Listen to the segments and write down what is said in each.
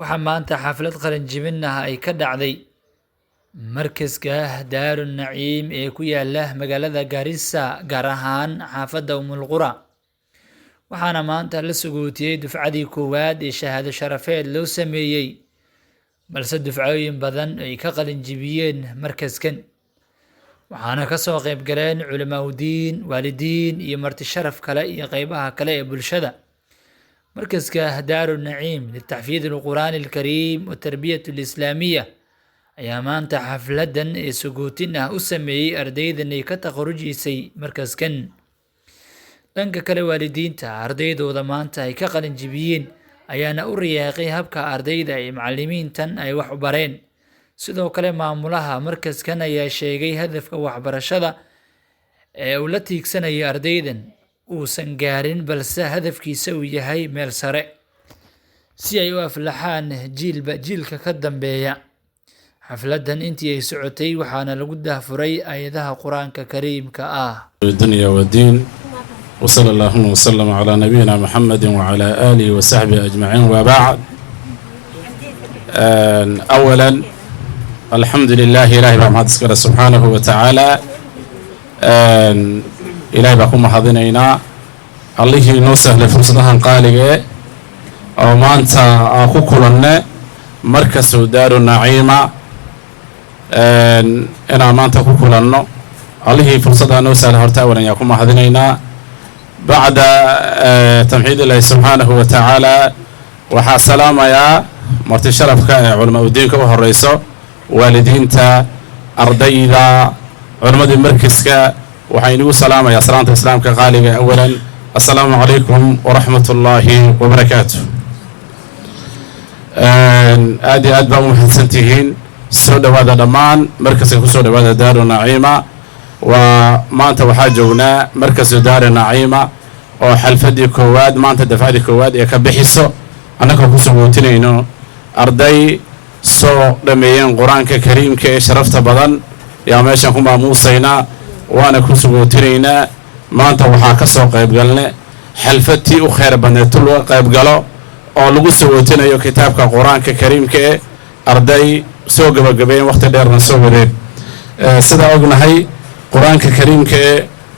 waxaa maanta xaflad qalinjebin ah ay ka dhacday markaska Daaru Naciim ee ku yaala magaalada Garissa, gaar ahaan xaafadda Umulqura. waxaana maanta la sugootiyey dufcadii koowaad ee shahaado sharafeed loo sameeyey, balse dufcooyin badan ay ka qalinjebiyeen markaskan. waxaana ka soo qayb galeen culimaadudiin, waalidiin iyo marti sharaf kale iyo qaybaha kale ee bulshada. مركزك دار النعيم للتحفيظ القرآن الكريم والتربية الإسلامية ayaa maanta xafladan ee suguutin ah u sameeyey ardaydan ay ka taqarujiisay markaskan. dhanka kale, waalidiinta ardaydooda maanta ay ka qalin jebiyeen ayaana u riyaaqay habka ardayda iyo macallimiintan ay wax u bareen. sidoo kale, maamulaha markaskan ayaa sheegay hadafka waxbarashada ee uu la tiigsanayo ardaydan uusan gaarin, balse hadafkiisa uu yahay meel sare si ay u aflaxaan jiilka ka dambeeya. xafladan intii ay socotay waxaana lagu daahfuray aayadaha quraanka kariimka ah. الدنيا والدين وصلى الله وسلم على نبينا محمد وعلى آله وصحبه أجمعين. وبعد، أولا الحمد لله إلهي بحمد سبحانه وتعالى. إلهي بكم حاضنينا الله نوسه لفرصتها قالقة أو ما أنت أكو كلنا مركز دار النعيمة. أنا ما أنت أكو كلنا الله فرصتها نوسه لهرتا ولا يكون حاضنينا بعد تمحيد الله سبحانه وتعالى. وحا سلام يا مرتي شرف علماء الدين كوه الرئيس والدين تا أرضيدا علماء المركز وحينو سلام يا سلامة الإسلام كغالبة. أولا السلام عليكم ورحمة الله وبركاته. آدي أدبا محسنتهين سودة وهذا دمان مركز سودة وهذا دار النعيمة. وما أنت وحاجونا مركز دار النعيمة وحلفدي كواد ما أنت دفعدي كواد يكبحسو أنا كوسوتيني إنه أرضي سو دميين قرآن كريم كشرفت بدن يا ماشي هم موسينا وأنا كوسوتينينا ما أنت وحاكسو قيب قالنا حلفتي وخير بنتلو قيب قالوا أو لو سوتينا يو كتاب كقرآن كريم كأرضي سو قبل وقت دير نسوي ذي سدا أقولنا هاي قرآن كريم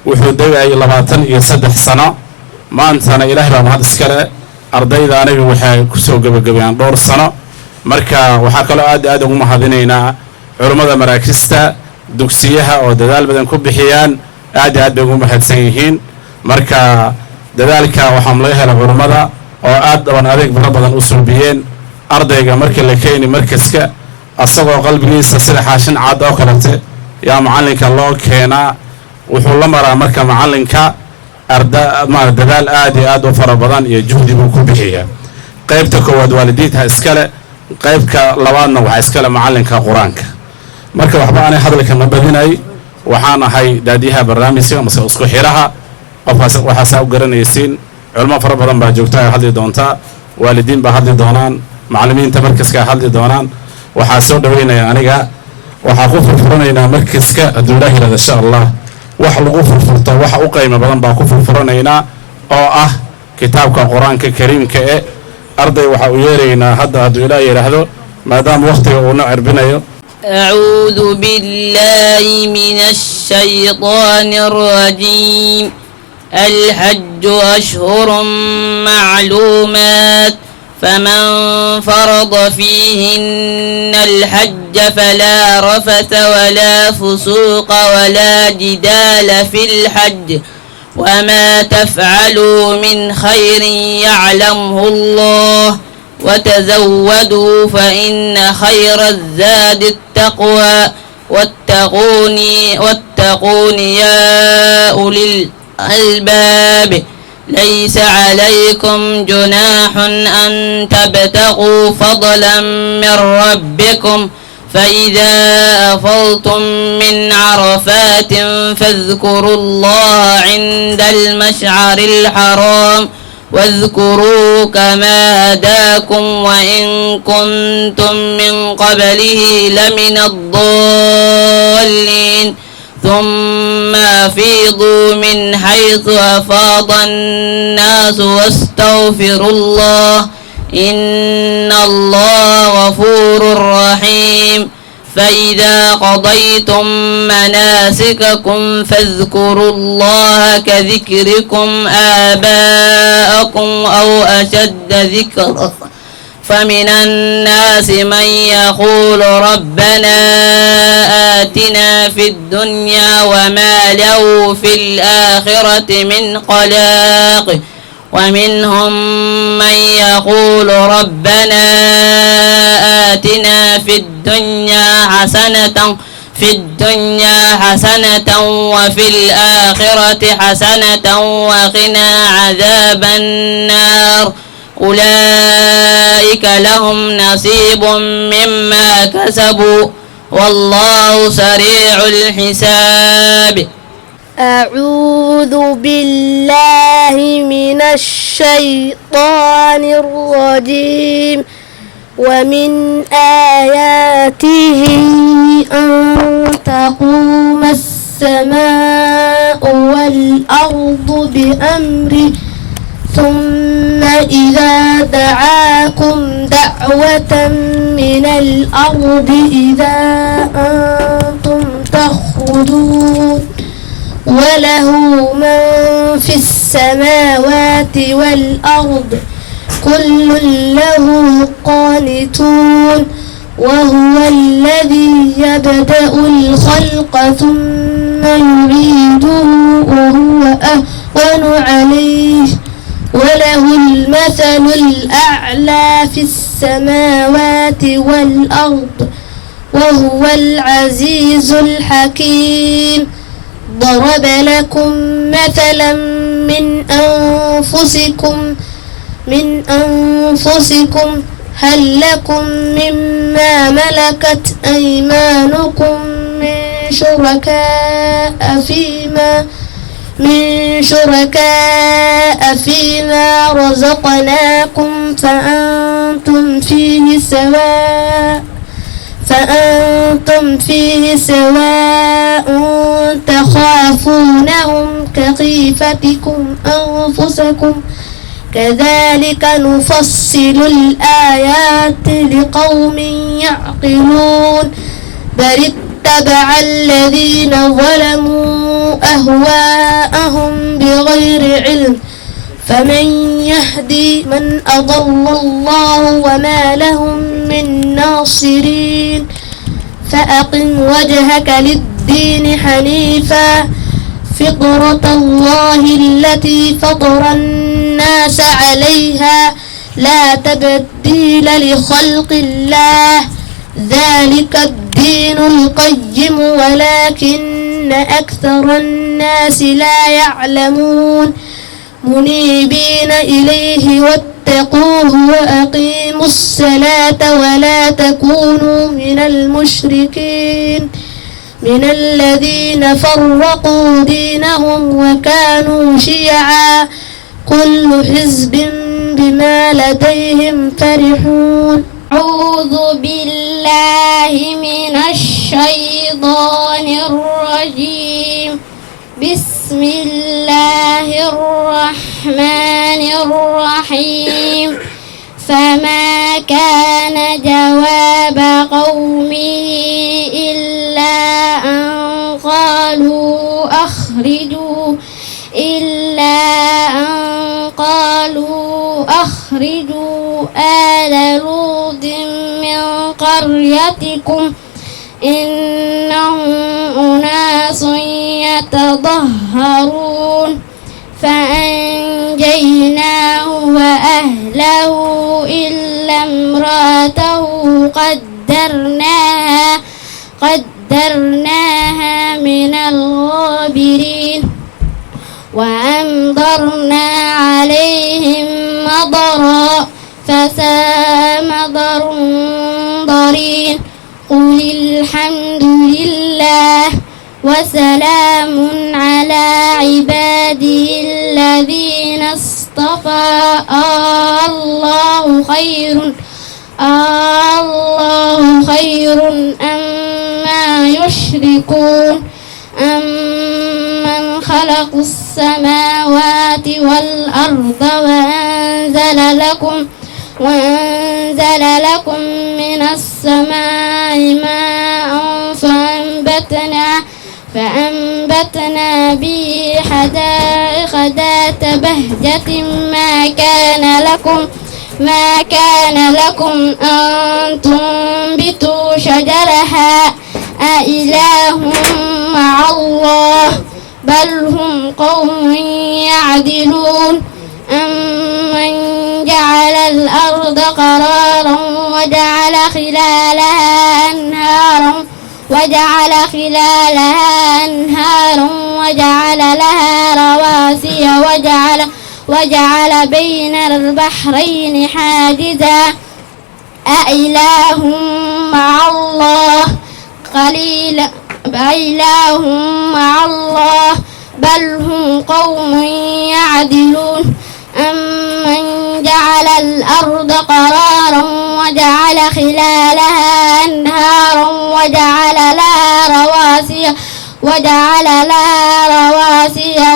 وحدي أي لباتن يصدق سنة ما أنت أنا إله رام هذا السكرة أرضي ذا أنا وحى كسوق قبل دور السنة مركا وحكلا آد هم هذينينا علماء مراكزتا دوكسيها أو دلال بدن كبحيان آد بهم حدسينهين مركا ذلك وحملها العلماء أو آد وناديك بربنا أسلوبيين أرضي مركا لكين مركزك الصبر قلبي سلسلة عشان عاد أخرته يا معلنك الله كينا وحول مرة مركا معلنك أردا ما دلال آد وفربضان يجهد بكبحيها قيبتك والديتها إسكالة قيبك لوانا وإسكالة معلنك قرانك مركا وحبا أنا حضرك مباديني وحانا هاي داديها برنامجي ومسا اسكو حيرها وحاسا وقرن يسين علماء فربضان باجوكتا حدي دونتا والدين بحدي دونان معلمين تمركزك حدي دونان وحاسو دوينا يعني waxaa ku furfuranaynaa markaska adduunyaha ilaa insha Allah wax lagu furfurto wax u qiimo badan baa ku furfuranaynaa oo ah kitaabka quraanka kariimka ee arday waxa uu yeeraynaa hadda adduunyaha yiraahdo maadaama waqtiga uu cirbinayo. أعوذ بالله من الشيطان الرجيم. الحج أشهر معلومات فمن فرض فيهن الحج فلا رفث ولا فسوق ولا جدال في الحج وما تفعلوا من خير يعلمه الله وتزودوا فإن خير الزاد التقوى واتقون يا أولي الألباب. ليس عليكم جناح أن تبتغوا فضلا من ربكم فإذا أفضتم من عرفات فاذكروا الله عند المشعر الحرام واذكروا كما هداكم وإن كنتم من قبله لمن الضالين. ثم أفيضوا من حيث أفاض الناس واستغفروا الله إن الله غفور رحيم فإذا قضيتم مناسككم فاذكروا الله كذكركم آباءكم أو أشد ذكرا فمن الناس من يقول ربنا آتنا في الدنيا وما له في الآخرة من خلاق ومنهم من يقول ربنا آتنا في الدنيا حسنة وفي الآخرة حسنة وقنا عذاب النار أولئك لهم نصيب مما كسبوا والله سريع الحساب. أعوذ بالله من الشيطان الرجيم. ومن آياته أن تقوم السماء والأرض بأمره ثم إذا دعاكم دعوة من الأرض إذا أنتم تخرجون وله من في السماوات والأرض كل له قانتون وهو الذي يبدأ الخلق ثم يعيده وهو أهون عليه وله المثل الأعلى في السماوات والأرض وهو العزيز الحكيم. ضرب لكم مثلا من أنفسكم هل لكم مما ملكت أيمانكم من شركاء فيما رزقناكم فأنتم فيه سواء تخافونهم كخيفتكم أنفسكم كذلك نفصل الآيات لقوم يعقلون. بل اتبع الذين ظلموا أهواءهم بغير علم فمن يهدي من أضل الله وما لهم من ناصرين. فأقم وجهك للدين حنيفا فطرة الله التي فطر الناس عليها لا تبديل لخلق الله ذلك الدين القيم ولكن أكثر الناس لا يعلمون. منيبين إليه واتقوه وأقيموا الصلاة ولا تكونوا من المشركين من الذين فرقوا دينهم وكانوا شيعا كل حزب بما لديهم فرحون. أعوذ بالله من الشيطان الرجيم. بسم الله الرحمن الرحيم. فما كان جواب قومه إلا أن قالوا أخرجوا آل لوط من قريتكم إنهم أناس يتطهرون. فأنجيناه وأهله إلا امرأته قدرناها من الغابرين. وأمطرنا عليهم مطرا فساء مطر منذرين. قل الحمد لله وسلام على عباده الذين اصطفى. الله خير أما يشركون. أمن خلق السماوات والأرض وأنزل لكم من السماء ماء فأنبتنا به حدائق ذات بهجة ما كان لكم أن تنبتوا شجرها أإله مع الله بل هم قوم يعدلون أمن جعل الأرض قرارا وجعل خلالها أنهارا وجعل لها رواسي وجعل بين البحرين حاجزا أإله مع الله بل هم قوم يعدلون أمن جعل الأرض قرارا وجعل خلالها أنهارا وجعل لها رواسي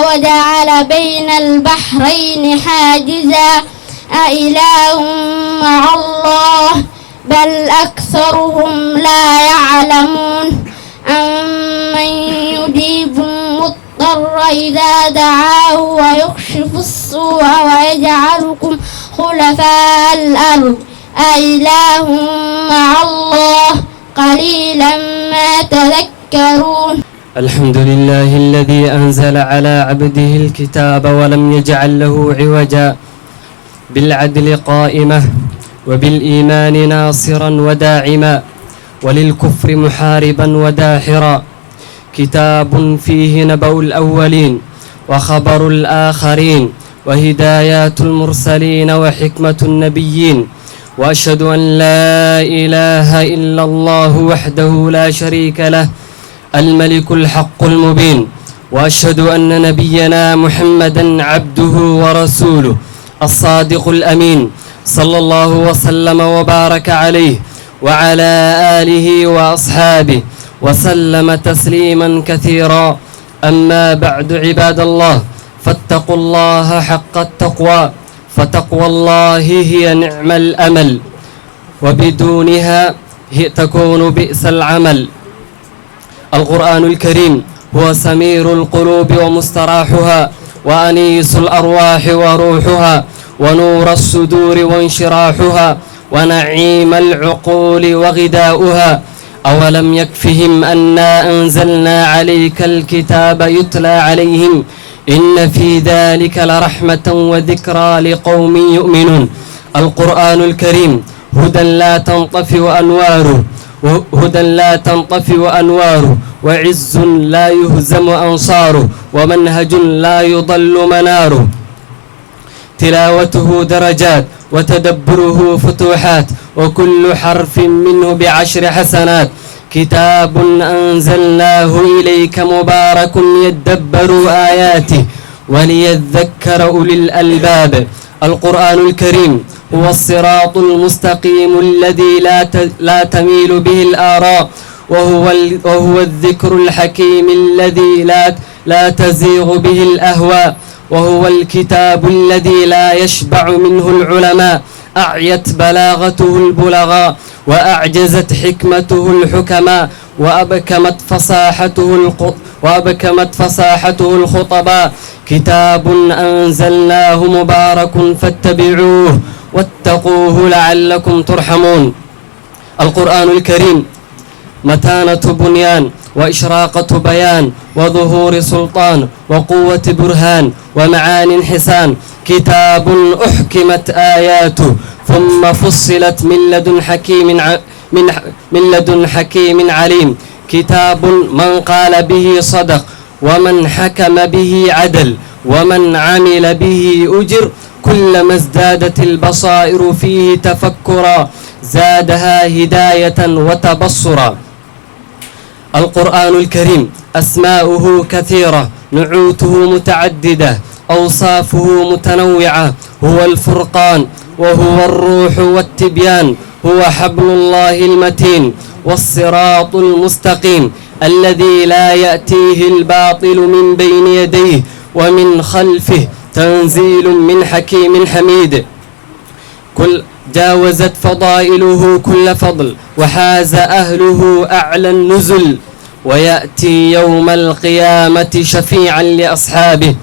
وجعل بين البحرين حاجزا أإله مع الله بل أكثرهم لا يعلمون أمن يجيب المضطر إذا دعاه ويكشف السوء ويجعلكم خلفاء الأرض أإله مع الله قليلا ما تذكرون. الحمد لله الذي أنزل على عبده الكتاب ولم يجعل له عوجا بالعدل قائمة وبالإيمان ناصرا وداعما وللكفر محاربا وداحرا كتاب فيه نبأ الأولين وخبر الآخرين وهدايات المرسلين وحكمة النبيين وأشهد أن لا إله إلا الله وحده لا شريك له الملك الحق المبين وأشهد أن نبينا محمدا عبده ورسوله الصادق الأمين صلى الله وسلم وبارك عليه وعلى آله وأصحابه وسلم تسليما كثيرا. أما بعد عباد الله فاتقوا الله حق التقوى فتقوى الله هي نعم الأمل وبدونها تكون بئس العمل. القرآن الكريم هو سمير القلوب ومستراحها وأنيس الأرواح وروحها ونور الصدور وانشراحها ونعيم العقول وغداؤها. أولم يكفهم أنا أنزلنا عليك الكتاب يتلى عليهم إن في ذلك لرحمة وذكرى لقوم يؤمنون. القرآن الكريم هدى لا تنطفئ أنواره وعز لا يهزم أنصاره ومنهج لا يضل مناره. تلاوته درجات وتدبره فتوحات وكل حرف منه ب10 حسنات. كتاب أنزلناه إليك مبارك يدبروا آياته وليذكر أولي الألباب. القرآن الكريم هو الصراط المستقيم الذي لا تميل به الآراء وهو الذكر الحكيم الذي لا تزيغ به الأهواء وهو الكتاب الذي لا يشبع منه العلماء. أعيت بلاغته البلغاء وأعجزت حكمته الحكماء وأبكمت فصاحته الخطباء. كتاب أنزلناه مبارك فاتبعوه واتقوه لعلكم ترحمون. القرآن الكريم متانة بنيان وإشراقة بيان وظهور سلطان وقوة برهان ومعان حسان. كتاب أحكمت آياته ثم فصلت من لدن حكيم عليم. كتاب من قال به صدق ومن حكم به عدل ومن عمل به أجر. كلما ازدادت البصائر فيه تفكرا زادها هداية وتبصرا. القرآن الكريم أسماؤه كثيرة نعوته متعددة أوصافه متنوعة. هو الفرقان وهو الروح والتبيان. هو حبل الله المتين والصراط المستقيم الذي لا يأتيه الباطل من بين يديه ومن خلفه. تنزيل من حكيم حميد. جاوزت فضائله كل فضل وحاز أهله أعلى النزل ويأتي يوم القيامة شفيعا لأصحابه.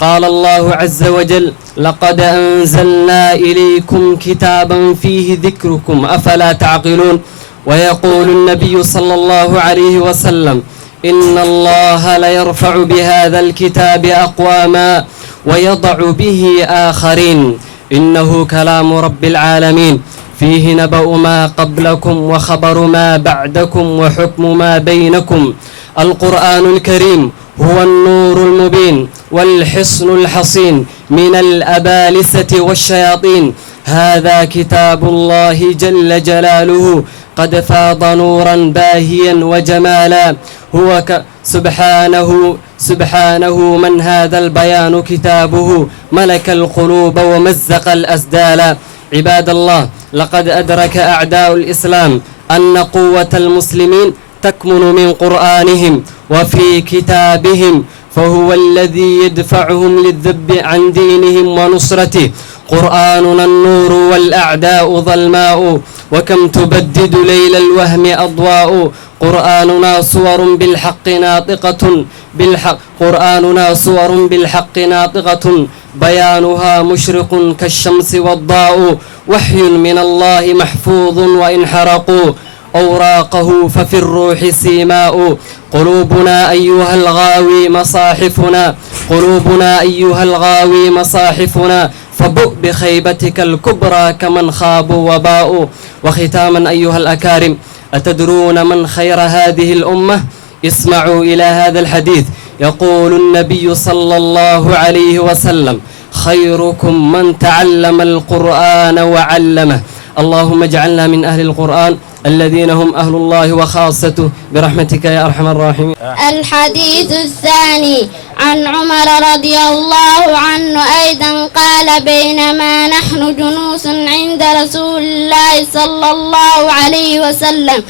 قال الله عز وجل: لقد أنزلنا إليكم كتابا فيه ذكركم أفلا تعقلون. ويقول النبي صلى الله عليه وسلم: إن الله ليرفع بهذا الكتاب أقواما ويضع به آخرين، إنه كلام رب العالمين، فيه نبأ ما قبلكم وخبر ما بعدكم وحكم ما بينكم. القرآن الكريم هو النور المبين والحصن الحصين من الأبالسة والشياطين. هذا كتاب الله جل جلاله قد فاض نورا باهيا وجمالا. هو سبحانه من هذا البيان كتابه ملك القلوب ومزق الأسدال. عباد الله، لقد أدرك أعداء الإسلام أن قوة المسلمين تكمن من قرآنهم وفي كتابهم، فهو الذي يدفعهم للذب عن دينهم ونصرته. قرآننا النور والأعداء ظلماء، وكم تبدد ليل الوهم أضواء. قرآننا صور بالحق ناطقة قرآننا صور بالحق ناطقة، بيانها مشرق كالشمس والضاء. وحي من الله محفوظ وإن حرقوا أوراقه ففي الروح سيماء. قلوبنا أيها الغاوي مصاحفنا فبؤ بخيبتك الكبرى كمن خاب وباء. وختاما أيها الأكارم، أتدرون من خير هذه الأمة؟ اسمعوا إلى هذا الحديث. يقول النبي صلى الله عليه وسلم: خيركم من تعلم القرآن وعلمه. اللهم اجعلنا من أهل القرآن الذين هم أهل الله وخاصته برحمتك يا أرحم الراحمين. الحديث الثاني عن عمر رضي الله عنه أيضا قال: بينما نحن جلوس عند رسول الله صلى الله عليه وسلم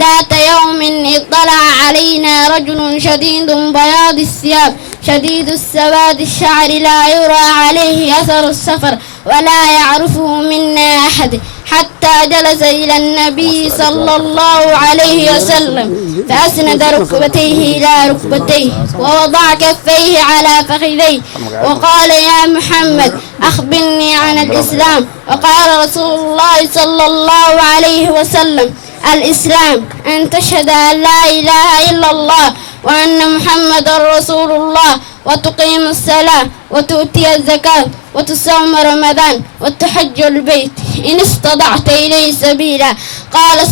ذات يوم اطلع علينا رجل شديد بياض الثياب شديد السواد الشعر لا يرى عليه أثر السفر ولا يعرفه منا أحد، حتى جلس إلى النبي صلى الله عليه وسلم فأسند ركبتيه إلى ركبتيه ووضع كفيه على فخذيه وقال: يا محمد أخبرني عن الإسلام. وقال رسول الله صلى الله عليه وسلم: الإسلام أن تشهد أن لا إله إلا الله وأن محمد رسول الله وتقيم الصلاة وتؤتي الزكاة وتصوم رمضان وتحج البيت إن استطعت إليه سبيلا. قال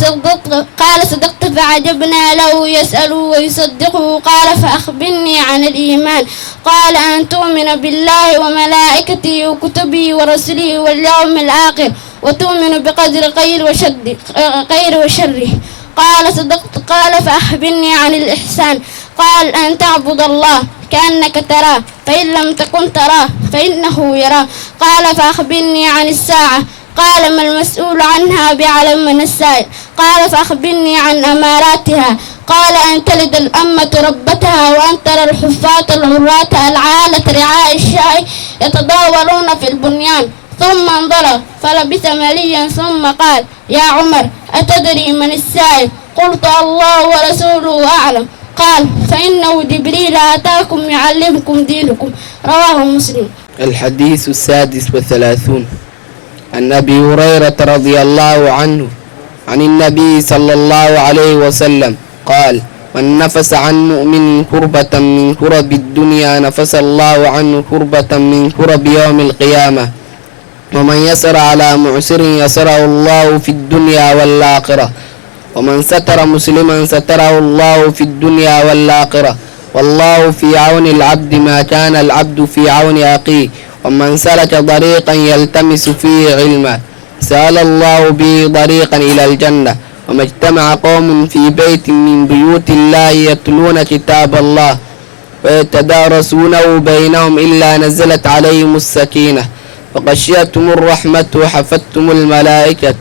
صدقت فعجبنا له يسأله ويصدقه. قال: فأخبرني عن الإيمان. قال: أن تؤمن بالله وملائكته وكتبه ورسله واليوم الآخر وتؤمن بقدر خير وشره. قال: صدقت. قال: فأخبرني عن الإحسان. قال: أن تعبد الله كأنك تراه فإن لم تكن تراه فإنه يراه. قال: فأخبرني عن الساعة. قال: ما المسؤول عنها بعلم من السائل. قال: فأخبرني عن أماراتها. قال: أن تلد الأمة ربتها وأن ترى الحفاة العراة العالة رعاء الشاء يتداولون في البنيان. ثم انظر فلبث مليا ثم قال: يا عمر أتدري من السائل؟ قلت: الله ورسوله أعلم. قال: فإنه جبريل أتاكم يعلمكم دينكم. رواه مسلم. الحديث 36 عن أبي هريرة رضي الله عنه عن النبي صلى الله عليه وسلم قال: من نفس عن مؤمن كربة من كرب الدنيا نفس الله عنه كربة من كرب يوم القيامة، ومن يسر على معسر يسره الله في الدنيا والآخرة، ومن ستر مسلما ستره الله في الدنيا والآخرة، والله في عون العبد ما كان العبد في عون أخيه، ومن سلك طريقا يلتمس فيه علما سأل الله به طريقا إلى الجنة. وما اجتمع قوم في بيت من بيوت الله يتلون كتاب الله ويتدارسونه بينهم إلا نزلت عليهم السكينة وغشيتهم الرحمة وحفتهم الملائكة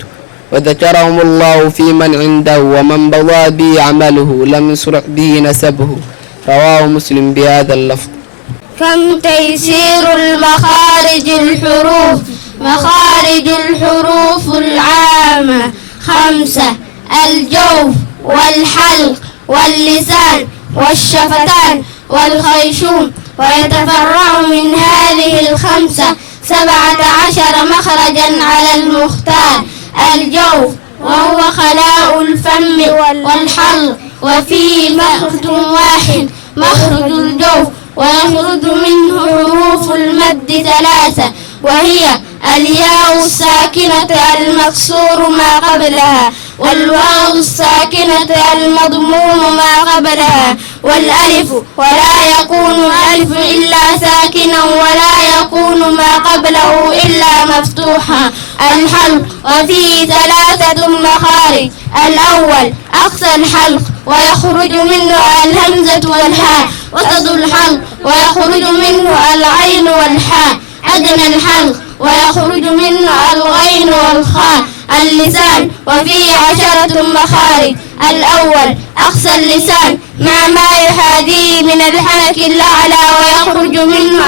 وذكرهم الله في من عنده، ومن بضى به عمله لم يسرع به نسبه. رواه مسلم بهذا اللفظ. كم تيسير المخارج الحروف مخارج الحروف العامة 5: الجوف والحلق واللسان والشفتان والخيشوم. ويتفرع من هذه 5 17 مخرجا على المختار. الجوف وهو خلاء الفم والحلق، وفيه مخرج واحد مخرج الجوف، ويخرج منه حروف المد 3، وهي الياء الساكنة المكسور ما قبلها، والواو الساكنة المضموم ما قبلها، والألف، ولا يكون الألف إلا ساكنا، ولا يكون ما قبله إلا مفتوحا. الحلق وفيه 3 مخارج: الأول أقصى الحلق ويخرج منه الهمزة والهاء، وسط الحلق ويخرج منه العين والحاء، أدنى الحلق ويخرج منه الغين والخاء. اللسان وفيه 10 مخارج: الأول أقصى اللسان مع ما يحاذيه من الحنك الأعلى ويخرج منه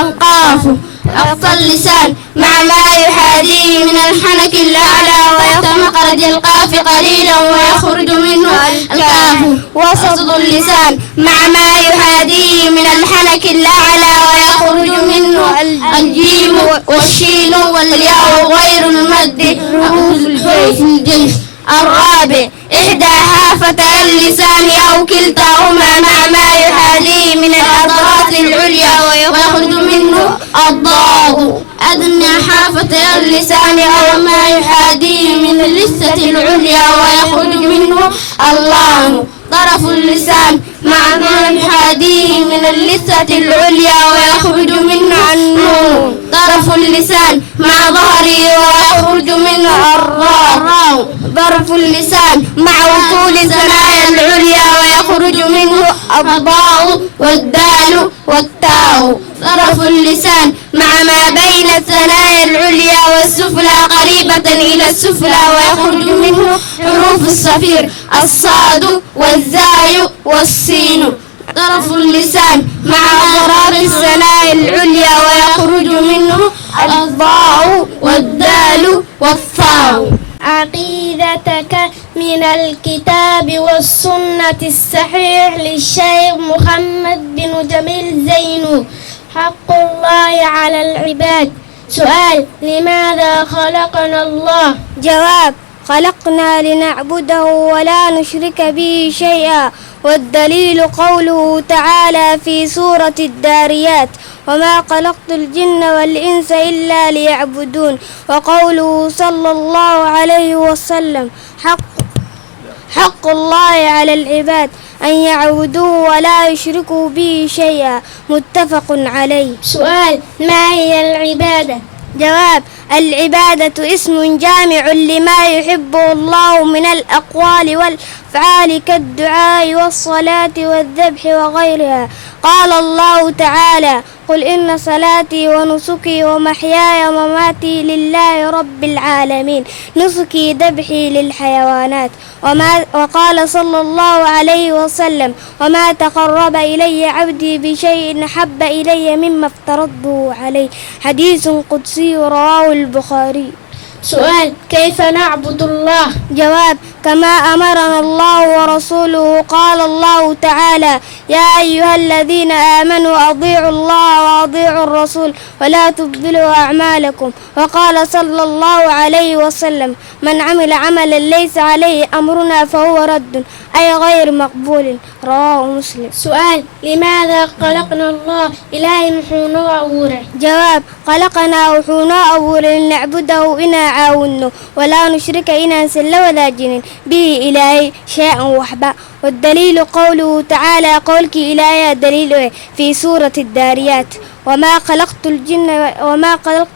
القاف. أقصى اللسان مع ما يحاذيه من الحنك الأعلى ويخرج مخرج القاف قليلا ويخرج منه الكاف. وسط اللسان مع ما يحاذيه من الحنك الأعلى ويخرج منه الجيم والشين والياء غير المد حروف الجيش. الرابع إحدى حافتي اللسان أو كلتاهما مع ما يحاذيه من الأضراس العليا ويخرج منه الضاد. أدنى حافتي اللسان أو ما يحاذيه من اللثة العليا ويخرج منه اللام. طرف اللسان مع ما يحاذيه من اللثة العليا ويخرج منه النون. طرف اللسان مع ظهره ويخرج منه الراء. طرف اللسان مع وصول الثنايا العليا ويخرج منه الضاء والدال والتاء. طرف اللسان مع ما بين الثنايا العليا والسفلى قريبة إلى السفلى ويخرج منه حروف الصفير: الصاد والزاي والسين. طرف اللسان مع أطراف الثنايا العليا ويخرج منه الضاء والدال والثاء. عقيدتك من الكتاب والسنة الصحيح للشيخ محمد بن جميل زينو. حق الله على العباد. سؤال: لماذا خلقنا الله؟ جواب: خلقنا لنعبده ولا نشرك به شيئا، والدليل قوله تعالى في سورة الداريات: وما خلقت الجن والإنس إلا ليعبدون، وقوله صلى الله عليه وسلم: حق الله على العباد أن يعبدوه ولا يشركوا به شيئا، متفق عليه. سؤال: ما هي العبادة؟ جواب: العبادة اسم جامع لما يحبه الله من الأقوال والأفعال كالدعاء والصلاة والذبح وغيرها. قال الله تعالى: قل إن صلاتي ونسكي ومحياي ومماتي لله رب العالمين، نسكي ذبحي للحيوانات. وقال صلى الله عليه وسلم: وما تقرب إلي عبدي بشيء أحب إلي مما افترضته عليه. حديث قدسي رواه البخاري. سؤال: كيف نعبد الله؟ جواب: كما أمرنا الله ورسوله. قال الله تعالى: يا أيها الذين آمنوا أطيعوا الله وأطيعوا الرسول ولا تبطلوا أعمالكم. وقال صلى الله عليه وسلم: من عمل عملا ليس عليه أمرنا فهو رد، أي غير مقبول. رواه مسلم. سؤال: لماذا خلقنا الله إلهي محونا أوره؟ جواب: خلقنا وحونا أوره لنعبده إنا عاونه ولا نشرك إنا سل ولا جنين به إلهي شيئا وحبا. والدليل قوله تعالى: قولك إلهي دليل في سورة الداريات: وما خلقت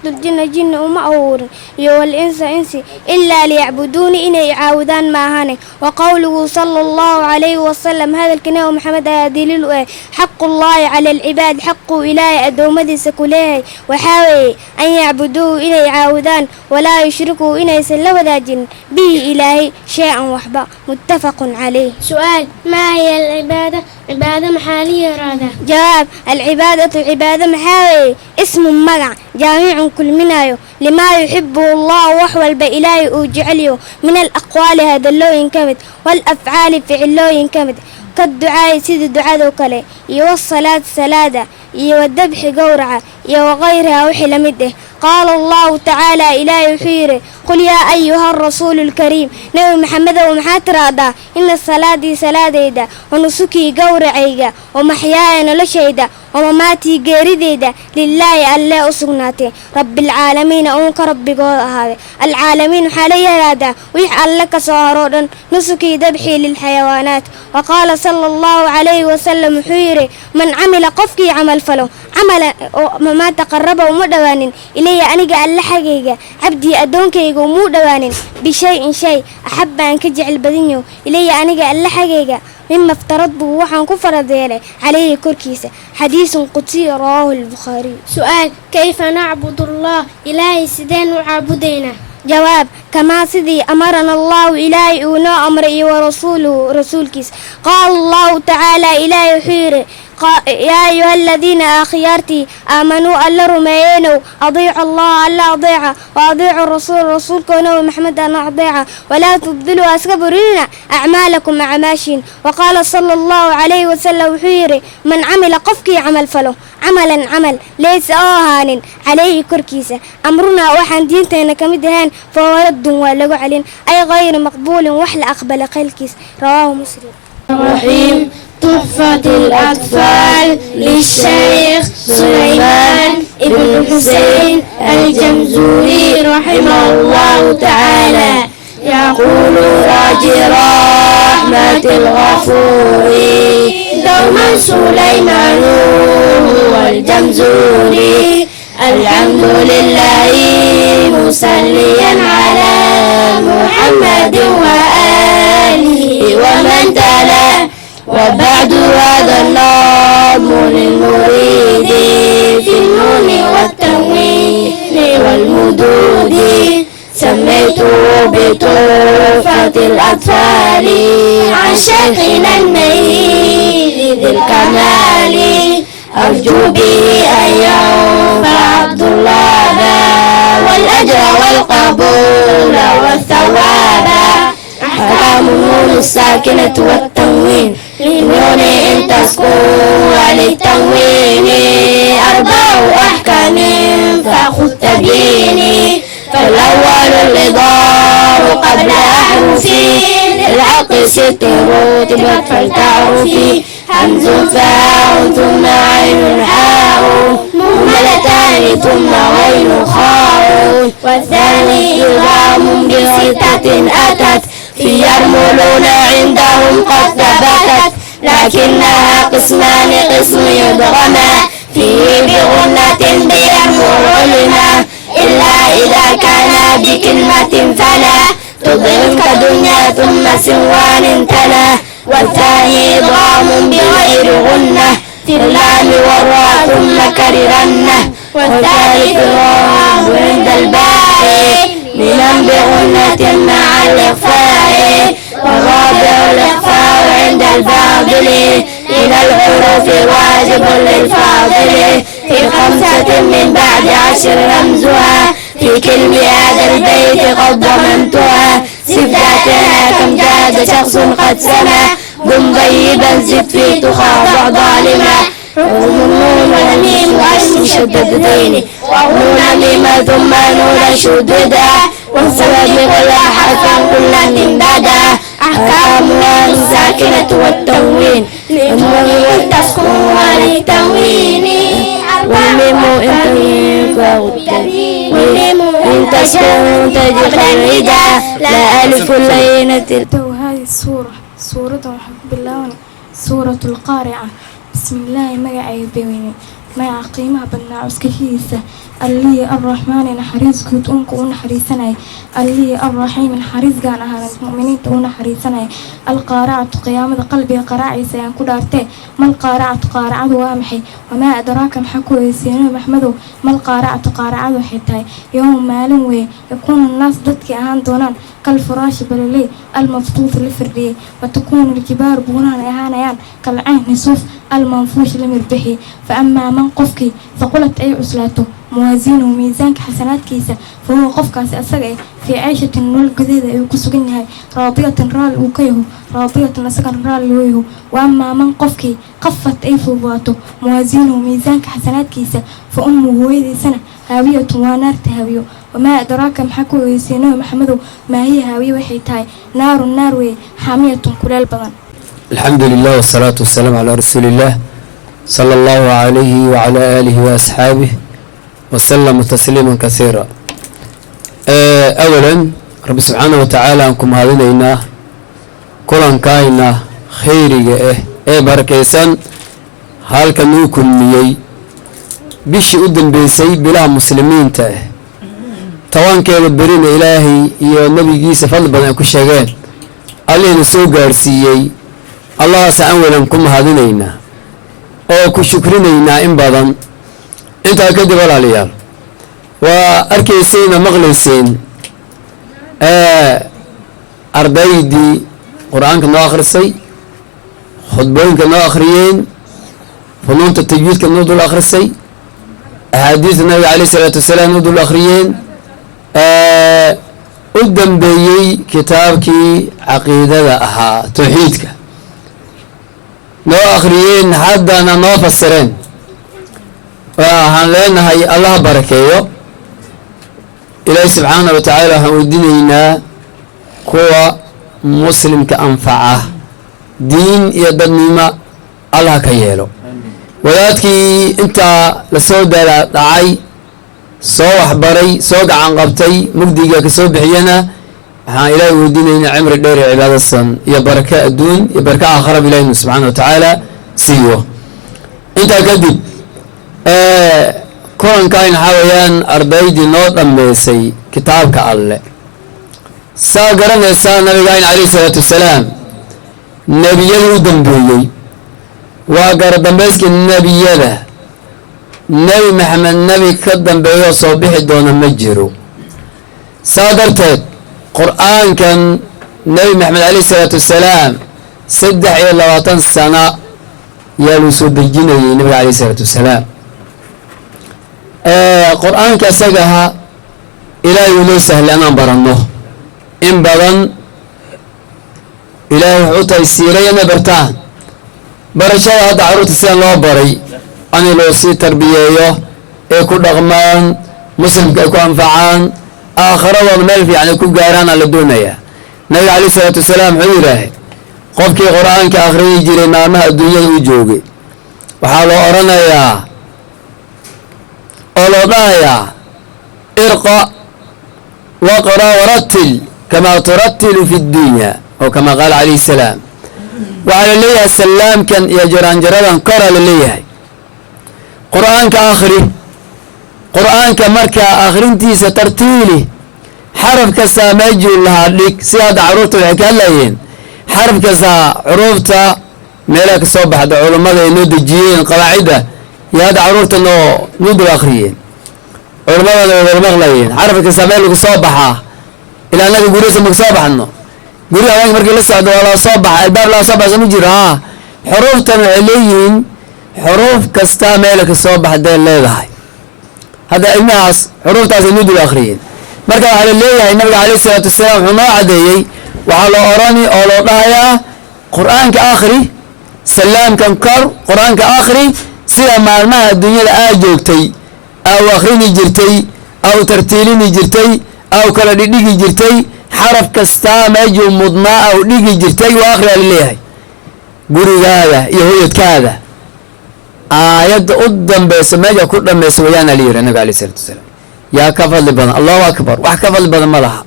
الجن جن وما أور والإنس إنسي إلا ليعبدون إن يعاودان معهن. وقوله صلى الله عليه وسلم: هذا الكناء محمد دليل حق الله على العباد، حق إلهي أدومدي سكوليه وحاوي أن يعبدوه إن يعاودان ولا يشركوا إن يسل ولا جن به إلهي شيئا وحبا، متفق عليه. سؤال: ما هي العبادة؟ عبادة محالية رادة. جواب: العبادة عبادة محاوي اسم مقع جامع كل منايو لما يحبه الله وحوى بإلهي وجعله من الأقوال هذا اللو ينكمد والأفعال فعلو ينكمد كالدعاء سيد الدعاء وكله والصلاة سلادة والذبح قورعة وغيرها وحي لمده قال الله تعالى إلى حيره قل يا أيها الرسول الكريم نبي محمد ومحاتر هذا إن الصلاة سلادة ونسكي قورعيga ومحياي نلشيدا ومماتي قيرديدا لله ألا أسقناتي رب العالمين أونك ربي هذا العالمين حالي هذا ويح لك صارودا نسكي ذبحي للحيوانات وقال صلى الله عليه وسلم حيري من عمل قفكي عمل فلو عمل ما تقرب ومدوان إلي أنيق ألا حقيقة عبدي أدونك ومدوان بشيء شيء أحب أن كجعل بدنيو إلي أنيق ألا حقيقة مما افترضه وحن كفر ذيله عليه كركيسة حديث قدسي رواه البخاري. سؤال كيف نعبد الله إلهي سيدين وعبدينا؟ جواب كما سيدي أمرنا الله إلهي ونا أمره ورسوله رسول كيس قال الله تعالى إلهي حيره يا أيها الذين أخيارتي آمنوا ألا رمينوا أضيعوا الله ألا أضيعه وأضيعوا الرسول كونوا محمد أنا أضيعه ولا تبذلوا أسكبرين أعمالكم أعماشين وقال صلى الله عليه وسلم حيري من عمل قفكي عمل فله عمل ليس أوهان عليه كركيسة أمرنا وحن دينتنا كمدهان فهو رد ولقوا علين أي غير مقبول وحل أقبل قلكيس رواه مسلم. الرحيم تحفة الأطفال للشيخ سليمان ابن حسين الجمزوري رحمه الله تعالى يقول راجي رحمة الغفور دوما سليمان هو الجمزوري الحمد لله مسليا على محمد وآله ومن تلا وبعد هذا النظم للمريد في النون والتنوين والمدود سميته بتحفة الأطفال عن شيخنا الميت ذي الكمال أرجو به أن ينفع عبد الله والأجر والقبول والثواب أحكام النون الساكنة والتنوين للنون إن تسكن وللتنوين أربع أحكام فخذ تبيني فالأول الإضار قبل أحرفي للعقل ست رتبت فلتعرفي همز فاء ثم عين حاء مهملتان ثم غين خاء والثاني إدغام بستة أتت في يرملون عندهم قد ثبتت لكنها قسمان قسم يدغما فيه بغنة بيرمل علما إلا إذا كان بكلمة فلا تضغم كدنيا ثم سوان تلا والثاني إضغام بغير غنة في اللام والراء ثم كررنه والثالث الغام عند الباء من بغنة مع الإخفاء والرابع الإخفاء عند الفاضل من الحروف واجب للفاضل في 5 من بعد 10 رمزها في كلم هذا البيت قد ضمنتها صفاتها كم جاد شخص قد سما ضم طيبا زد في تخاضع ظالما حكم النون والميم واسم شددتين ونون ميم ثم نون شددا والسبب كل حرفا كل من بعدا أحكامها الساكنة والتنوين للنون والتسكن وللتنوين والميم إن تسكن تجد الردى لا ألف لينة. هذه السورة وحب الله سورة القارعة. بسم الله مجا بيويني مع قيمة بنا عسكريسة allihii arraxmaani naxariis guud uunka u naxariisanaya allihii arraxiimi naxariis gaan ahaanan mu'miniinta u naxariisanaya alqaaracatu qiyaamada qalbiga qaraacaysa ayaan ku dhaartee mal qaaracatu qaaracadu waa maxay wamaa adraaka maxaa ku ogeysiinay maxmedow mal qaaracatu qaaracadu waxay tahay yowma maalin weeye yakuunu annaas dadkii ahaan doonaan kal furaashi balaley almabtuuti la firdhiyey watakuunu aljibaaru buurahan ay ahaanayaan kalcayn nisuuf المنفوش لمربحي فأما من قفكي فقلت أي عسلاته موازينه ميزانك حسنات كيسة فهو قفك أسأسقعي في عيشة نول قديدة يكسقنها راضية رال وكيه راضية أسقن رال ويه وأما من قفكي قفت أي فوضاته موازينه ميزانك حسنات كيسة فأمه هويدي سنة هاوية ونار تهاويه وما أدراك محكو يسينه محمده ما هي هاوية وحيتاي نار وي حامية كلال بغن الحمد لله والصلاة والسلام على رسول الله صلى الله عليه وعلى آله وأصحابه وسلم تسليما كثيرا. أولا رب سبحانه وتعالى أنكم هذينا كلن كاينا خيري بركيسان هل كنوكم ميي بشي أدن بيسي بلا مسلمين تاه طوان كيلو برين إلهي يا نبي جيس فضل أكو شغال عليه نسوق أرسيي الله سأولا كم هذينا أو كشكرنا إن بدن أنت أكيد ولا ليال وأركيسين مغلسين أربعيدي قرآن كنا آخر السي خطبين كنا آخرين فنون التجويد كنا نودل آخر السي أحاديث النبي عليه الصلاة والسلام نودل آخرين قدام بيي كتابك عقيدة أها توحيدك نو آخرين حتى أنا نو فسرين وهن لنا هي الله بركيه إلهي سبحانه وتعالى هودينا كوا مسلم كأنفعه دين يدني ما الله كيالو ولكن أنت لسود دعي صوح بري صوق عن قبتي مقديك كسوب حينا ها إلهي ودينا عمر الدير عباد الصن يا بركة الدون يا بركة آخر إلهي سبحانه وتعالى سيوه أنت كذب كون كاين حويان أربعيدي نوت أمبيسي كتابك الله ساقرن إنسان نبي عليه الصلاة والسلام نبي يهودن بيي وقر دمبيسك النبي له نبي محمد نبي كدن بيو صبيح دون مجرو ساقرتك قرآن كان نبي محمد عليه الصلاة والسلام سدح إلى 20 سنة يالوسو بالجنة النبي عليه الصلاة والسلام قرآن كسجها إلهي ولو سهل أنا برنه إن بدن إلهي عطى السيرة برتان برشة هذا عروت السنة الله بري أنا لو سي تربية يكون رغمان مسلم يكون أنفعان آخر والملف يعني يكون قاران على الدنيا نبي عليه الصلاة والسلام عيره قفك قرآن كآخرين يجري نامها الدنيا ويجوغي وحالو أرنا يا أولوضايا ارقى وقرأ ورتل كما ترتل في الدنيا أو كما قال عليه السلام وعلى الليها السلام كان يجران جرادان قرأ لليها قرآن كآخري قرآن كمركة آخرين تيسة ترتيلي حرف كسا ميجو لها لك سيادة عروفة الحكاليين حرف كسا عروفة ميلاك صوبح دا علماء ينود الجيين قواعدة يهذا عروفة انه نود الآخرين علماء المغليين حرف كسا ميلاك صوبحة إلى أنك قريسة مكصوبح انه قريسة واقع مركي لسا ولا صوبح الباب لا صوبح سمجر حروفة عليين حروف كستا ميلاك صوبح دا الليلة هذا الناس حروف تاس النود الآخرين مركب على الليل النبي عليه الصلاة والسلام حما عديي وعلى أراني أولو ضايا قرآن كآخري سلام كم كر قرآن كآخري سيا مع الدنيا الآجوكتي أو آخرين جرتي أو ترتيلين جرتي أو كلا ديجي جرتي حرف كستا ماجو مضماء أو ديجي جرتي وآخر على الليل قولي هذا يهود كذا آيات قدام بس ما جا كلهم مسويان ليرة النبي عليه الصلاة والسلام يا كفل البدن الله أكبر وحكفل البدن ما لها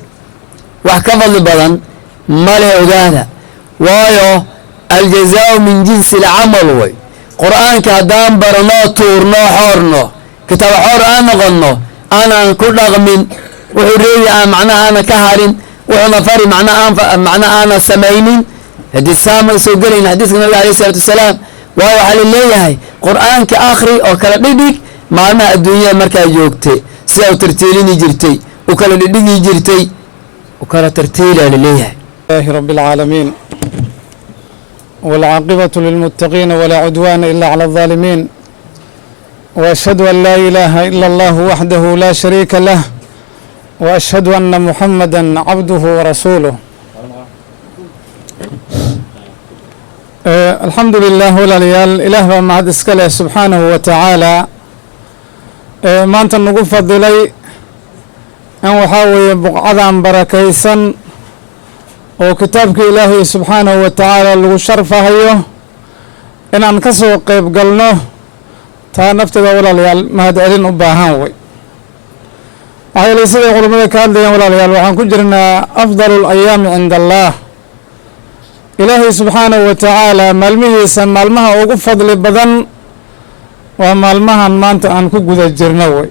وحكفل البدن ما له هذا وايو الجزاء من جنس العمل وي قرآن كدام برنا تورنا حورنا kitaab xoor aan noqonno aanan ku dhaqmin wuxuu reebi aan macnaha aana ka harin wuxuuna fari macnaha aana samaynin haddii saama soo gelayn xadiiska nabiga alayhi salaatu wasalaam waayo waxaa la leeyahay qur-aanka akhri oo kala dhigdhig maalmaha adduunyada markaa joogtay sidaa u tartiilini jirtay u kala dhidhigi jirtay u kala tartiilaa la leeyahay لله رب العالمين والعاقبة للمتقين ولا عدوان إلا على الظالمين وأشهد أن لا إله إلا الله وحده لا شريك له وأشهد أن محمدا عبده ورسوله الحمد لله والعليال إله ما هذا اسكاله سبحانه وتعالى ما أنت نقول فضلي أن وحاوي بقعدا بركيسا وكتابك إلهي سبحانه وتعالى لو شرفه إن أنكسو قيب قلنه تا نفتغى ولا ليال ما هذا أدين أباهان وي waxay laysaday culimmada ka hadlayaan walaalayaal waxaan ku jirnaa afdalu alayaami cinda allah ilaahay subxaanahu wa tacaala maalmihiisa maalmaha ugu fadli badan waa maalmahan maanta aan ku guda jirno wey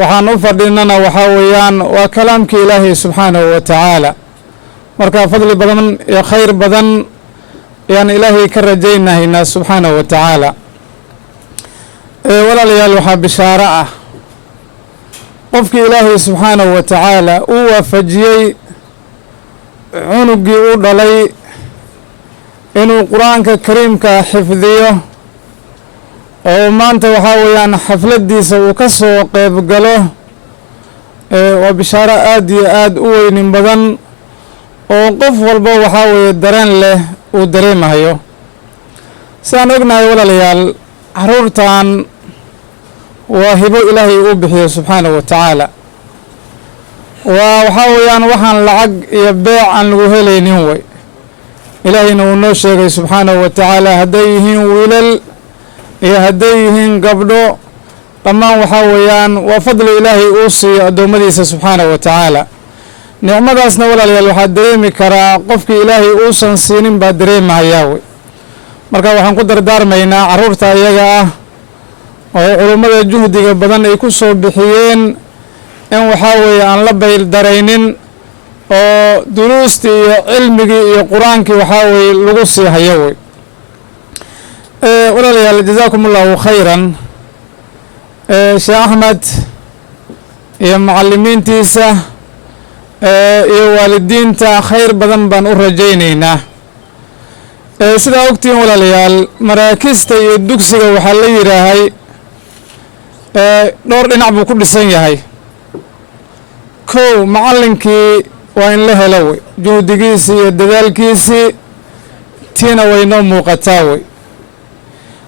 waxaan u fadhinana waxaa weeyaan waa kalaamkii ilaahay subxaanahu wa tacaala marka fadli badan iyo khayr badan ayaan ilaahay ka rajaynahaynaa subxaanahu wa tacaala walaalayaal waxaa bishaaro ah qofkii ilaahay subxaanahu wa tacaala uu waafajiyey cunugii u dhalay inuu qur-aanka kariimka xifdiyo oo maanta waxaa weeyaan xafladdiisa uu ka soo qeyb galo waa bishaaro aad iyo aad u weynin badan oo qof walba waxaa weeye dareen leh uu dareemahayo sidaan ognahay walaalayaal caruurtan waa hibo ilaahay uu bixiyo subxaanahu wa tacaala waa waxaa weeyaan waxaan lacag iyo beec aan lagu helaynin wey ilaahayna uu noo sheegay subxaanahu wa tacaala hadday yihiin wiilal iyo hadday yihiin gabdho dhammaan waxaa weeyaan waa fadli ilaahay uu siiyo addoommadiisa subxaanahu wa tacaala nicmadaasna walaalayaal waxaa dareemi karaa qofkii ilaahay uusan siinin baa dareemahayaa wey marka waxaan ku dardaarmaynaa carruurta iyaga ah oo culummada juhdiga badan ay ku soo bixiyeen in waxaa weeye aan la bayldaraynin oo duruustii iyo cilmigii iyo qur-aankii waxaa weeye lagu sii hayo wey walaalayaal jazaakum allahu khayran sheekh axmed iyo macalimiintiisa iyo waalidiinta khayr badan baan u rajaynaynaa sidaa ogtihiin walaalayaal maraakista iyo dugsiga waxaa la yidhaahay dhowr dhinac buu ku dhisan yahay kow macallinkii waa in la helo wey juhdigiisii iyo dadaalkiisii tiina way noo muuqataa wey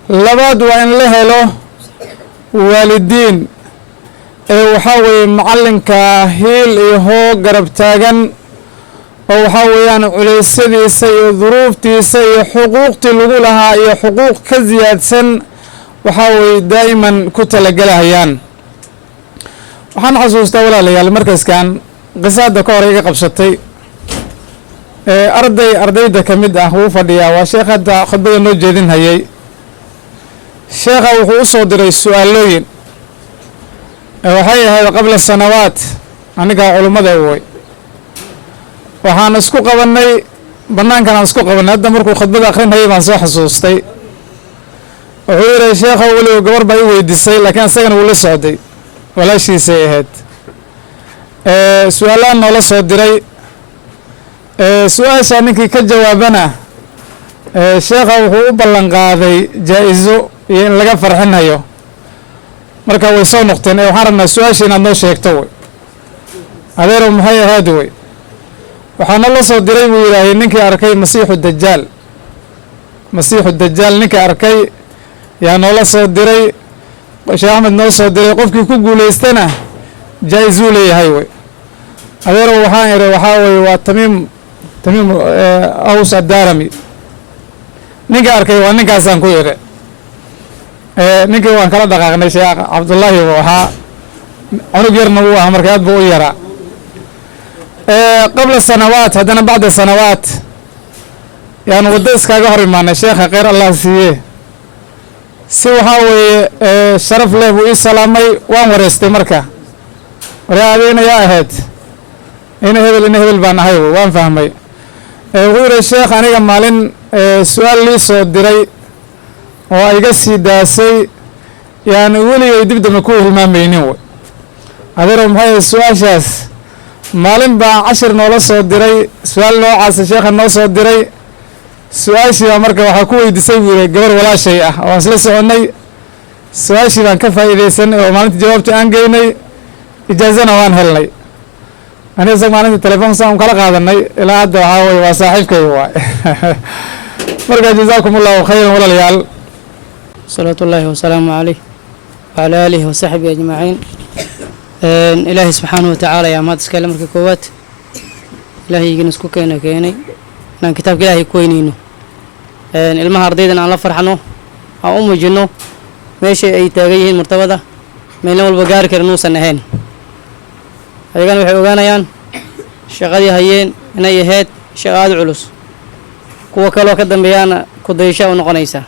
labaad waa in la helo waalidiin waxaa weeye macallinka hiil iyo hoog garab taagan oo waxaa weeyaan culeysyadiisa iyo duruuftiisa iyo xuquuqtii lagu lahaa iyo xuquuq ka siyaadsan waxaa weeye daa'iman ku talagelahayaan waxaan xasuustaa walaalayaal markayskan qisaada ka hore iga qabsatay ardayda ka mid ah wuu fadhiyaa waa sheekh hadda khudbada noo jeedin hayay sheekha wuxuu u soo diray su-aalooyin waxay ahayd qabla sanawaat anigaa culummada way waxaan isku qabannay bannaankan aan isku qabannay hadda markuu khudbada akhrinhayay baan soo xasuustay wuxuu yihi sheekha weliba gabar baa i weydiisay laakiin isagana wuu la socday walaashiisay ahayd su-aalaan noola soo diray su-aashaa ninkii ka jawaabana sheekha wuxuu u ballan qaaday jaa-iso iyo in laga farxinayo marka way soo noqteen waxaan rabnaa su-aasha inaad noo sheegto wey adeerow maxay ahaad wey waxaa noola soo diray buu yidhaahay ninkii arkay masiixu dajaal ninkii arkay yaa noola soo diray sheekh axmed noo soo diray qofkii ku guulaystana jaa-isuu leeyahay wey adeerow waxaan idhi waxaa weye waa tamiim aws addaarami ninkii arkay waa ninkaasaan ku idhi ninkii waan kala dhaqaaqnay sheekh cabdullaahi buu ahaa cunug yarna wuu ahaa marka aad buu u yaraa qabla sanawaat haddana bacda sanawaat yaan waddo iskaaga hor imaanay sheekha kheyr allah siiye si waxaa weeye sharaf leh buu ii salaamay waan wareystay marka waryaa adiina yaa ahayd ina hebel baan ahay waan fahmay wuxuu yidhi sheekh aniga maalin su-aal lii soo diray oo iga sii daasay yani weligay dib dambe ku hilmaamaynin wey adeero maxay su-aashaas maalin baa cashir noola soo diray su-aal noocaasa sheekha noo soo diray su-aashii baa marka waxaa ku weydiisay buu yidhi gabar walaashay ah oo aan isla soconnay su-aashii baan ka faa'iidaysanay oo maalinta jawaabta aan geynay ijaazana waan helnay aniga isag maalinta telefoonka saan kala qaadanay ilaa hadda waxaa weye waa saaxiibkay waay marka jazaakum allahu khayran walaalayaal salaatu ullaahi wasalaamu caleyh wacalaa aalihi wasaxbihi ajmaciin ilaahay subxaanahu watacaala yaa mahad iskale marka koowaad ilaahaygiina isku keenay inaan kitaabka ilaahay ku weyneyno ilmaha ardaydan aan la farxano aan u muujino meesha ay taagan yihiin martabada meelna walba gaari karin uusan ahayn ayagana waxay ogaanayaan shaqadii hayeen inay ahayd shaqo aada culus kuwa kaloo ka dambeeyaana ku dayasha u noqonaysa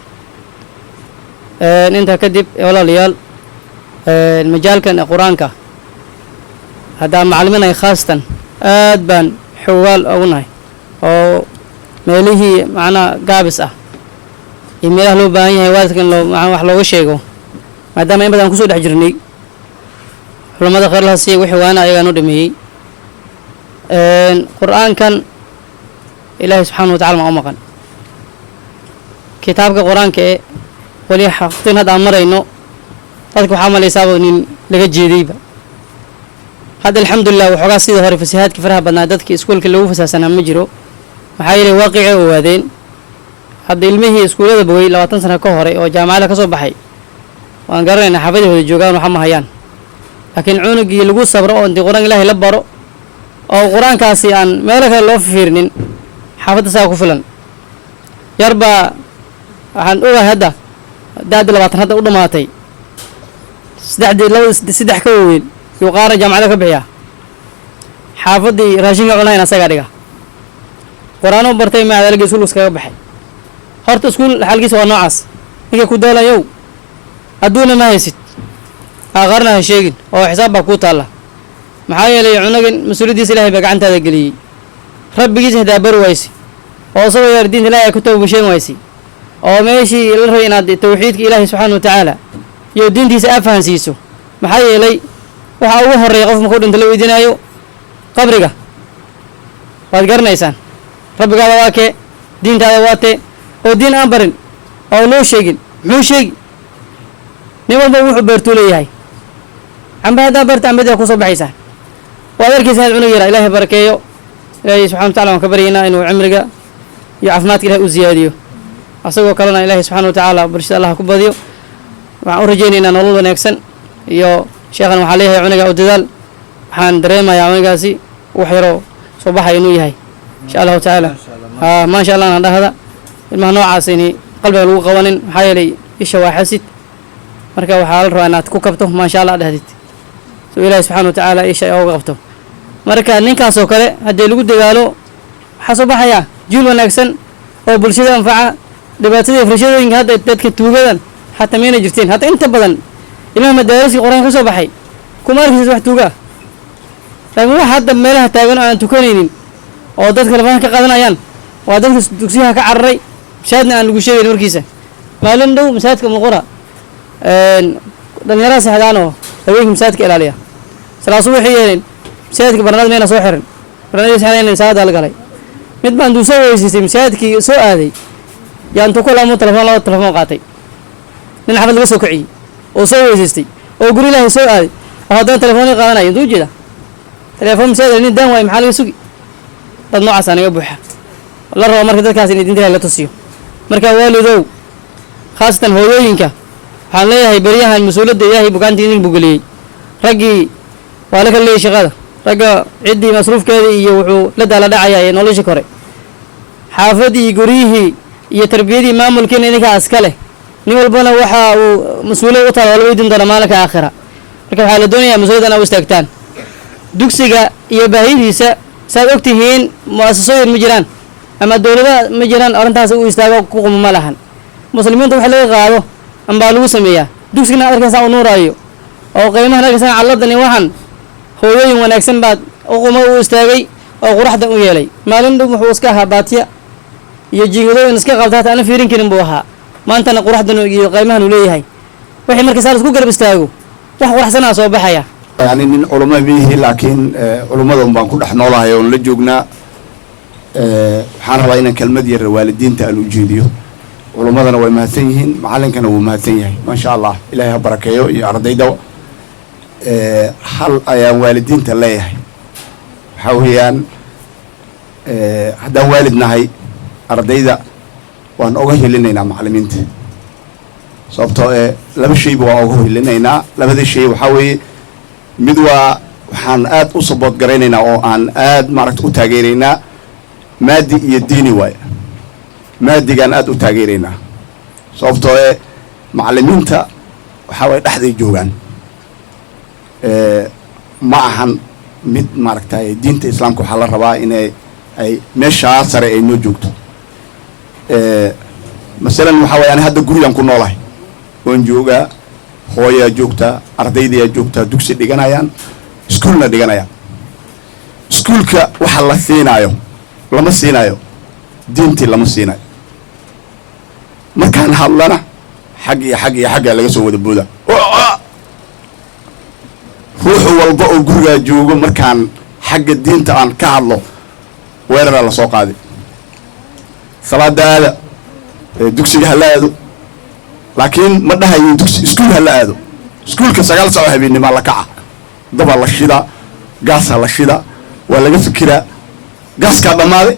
intaa kadib walaalayaal majaalkan qur-aanka haddaan macalimiinay khaasatan aad baan xoogaal ugu nahay oo meelihii macnaha gaabis ah iyo meelaha loo baahan yahay waalidka in wax looga sheego maadaama in badan kusoo dhex jirnay culamada khayrlaha siiya wixii waana ayagaa noo dhameeyey qur-aankan ilaahay subxaana wa tacala maa u maqan kitaabka qur-aanka ee weli waqtin hadda aan marayno dadka waxaa malaysaaba nin laga jeedayba hadda alxamdulilah waxoogaa sidii hore fasahaadkii faraha badnaa dadkii iskuolka lagu fasaahsanaa ma jiro maxaa yeelay waaqicay owaadeen hadda ilmihii iskuullada bogay 20 sano ka hore oo jaamacada ka soo baxay waan garanaynaa xaafadahooda joogaan waxa ma hayaan laakiin cunugii lagu sabro oo intii qur-aanka ilaahay la baro oo qur-aankaasi aan meelo kale loo fiirinin xaafadda saa ku filan yarbaa waxaan ogahay hadda da-da 20 hadda u dhammaatay saddex ka waaweyn yuu qaarna jaamacada ka bixiyaa xaafaddii raashinka cunayn asagaa dhiga qur-aano bartay ma adalgii iskuul iskaga baxay horta iskuul xalkiisa waa noocaas ninkay ku daalayow adduuna ma haysid aqarna ha sheegin oo xisaab baa kuu taalla maxaa yeelay cunugan mas-uuliyaddiisa ilaahay baa gacantaada geliyey rabbigiisa hadaa bari waysi oo isagoo yar diinta ilaahay ku tawbasheen waysi oo meeshii la rabay inaad tawxiidka ilaahay subxaana wa tacaala iyo diintiisa aa fahansiiso maxaa yeelay waxaa ugu horreeya qof markuu dhinta la weydiinaayo qabriga waad garanaysaan rabbigaada waa kee diintaada waa tee oo diin aan barin oo loo sheegin muxuu sheegi nin walba wuxuu beertuu leeyahay camba haddaa beerta cambadaa kusoo baxaysaa waad arkaysa inaad cunug yaraa ilaahay barakeeyo ilaahay subxana wa tacala waan ka baryaynaa inuu cimriga iyo caafimaadka ilahay u ziyaadiyo asagoo kalena ilaahay subxana wa tacaala bulshada allah ku badiyo waxaan u rajaynaynaa nolol wanaagsan iyo sheekhan waxaa leeyahay cunuga u dadaal waxaan dareemayaa cunugaasi wax yaroo soo baxaya inuu yahay insha allahu tacaala maasha allah aan dhahda ilmaha noocaas ini qalbiga lagu qabanin maxaa yeelay isha waa xasid marka waxaa la rabaa inaad ku kabto maasha allah dhahdid soo ilaahay subxana wa tacaala isha ooga qabto marka ninkaasoo kale haddii lagu dadaalo waxaa soo baxayaa jiil wanaagsan oo bulshada anfaca dhibaatadii farshadooyinka hadda dadka tuugadan xataa mayna jirteen hadda inta badan ilmaha madaariskii qur-aanka ka soo baxay kuma arkaysa wax tuugaa laakiin wax hadda meelaha taagan oo aan tukanaynin oo dadka lafahan ka qaadanayaan waa dadka dugsiyaha ka cararay masaajidna aan lagu sheegayn warkiisa maalin dhow masaajidka mulqura dhalinyarada saxdaan oo haweenkii masaajidka ilaaliya salaasu waxay yeeleen masaajidka barnaad meena soo xiran barnaadii saxdaan saada la galay mid baan duu soo weysiisay masaajidkii soo aaday yaan tu kala telefoon laba telefoon qaatay nin xafad laga soo kiciyey oo soo weysiistay oo guri ilaahay soo aaday oo haddana telefoonii qaadanaya intuu jeeda telefoon masaajid nin daan waayo maxaa laga sugi dad noocaas anaga buuxa la rabo marka dadkaas in diinta la tusiyo marka waalidow khaasatan hooyooyinka waxaan leeyahay beryahan mas-uuliyadda ilaahay bukaantii idin bugeliyey raggii waa la kala leeyay shaqada ragga ciddii masruufkeedii iyo wuxuu la daala dhacayaa ee nolosha kore xaafadii guryihii iyo tarbiyadii maamulkiina idinkaas ka leh nin walbana waxa uu mas-uuliyad u taala oo la weydiin doona maalinka aakhira marka waxaa la doonayaa mas-uuliyaddan aa u istaagtaan dugsiga iyo baahidiisa saad og tihiin mu-asasooyin ma jiraan ama dowlada ma jiraan arrintaas u istaago ku quma ma lahan muslimiinta wax laga qaado ambaa lagu sameeyaa dugsigana arkaysaa u nuuraayo oo qiimahan arkaysaa calladan iyo waxan hooyooyin wanaagsan baad uquma u istaagay oo quraxdan u yeelay maalin dhow wuxuu iska ahaa baatiya iyo jiingadooyin iska qabta hata ana fiirin karin buu ahaa maantana quraxdan iyo qiimahan uu leeyahay wixii markii saa isku garab istaago wax quraxsanaa soo baxaya يعني من علماء به لكن علماء بان كل إحنا الله يوم لجوجنا حنا رأينا كلمة دي الوالدين تقالوا جيديو علماءنا ومهتنين معلن كانوا ومهتنين ما شاء الله إلهي بركة يا أرضي دو حل يا والدين تلاقيه حويان هذا والدنا هاي أرضي دا وأن أوجه لنا معلمين صبته لما شيء بوجه لنا لما هذا الشيء وحوي mid waa waxaan aad u sabood garaynaynaa oo aan aad maaragta u taageeraynaa maadi iyo diini waay maadigaan aad u taageeraynaa sababtoo macallimiinta waxaa waay dhexday joogaan ma ahan mid maaragtay diinta islaamka waxaa la rabaa inay ay meeshaa sare ay noo joogto masalan waxaa waay ani hadda gurigaan ku noolahay oon joogaa hooyaa joogtaa ardaydayaa joogtaa dugsi dhiganayaan iskuulna dhiganayaan iskuulka waxa la siinaayo lama siinaayo diintii lama siinayo markaan hadlana xag iyo xag iyo xaggaa laga soo wada booda ruuxu walba oo gurigaa joogo markaan xagga diinta aan ka hadlo weeraraa la soo qaaday salaadaada dugsiga hala aado laakiin ma dhahayo dugsi iskuul hala aado iskuulka 9 saac habeenimo la kaca daba la shida gaas la shida waa laga fikiraa gaaska dhamaaday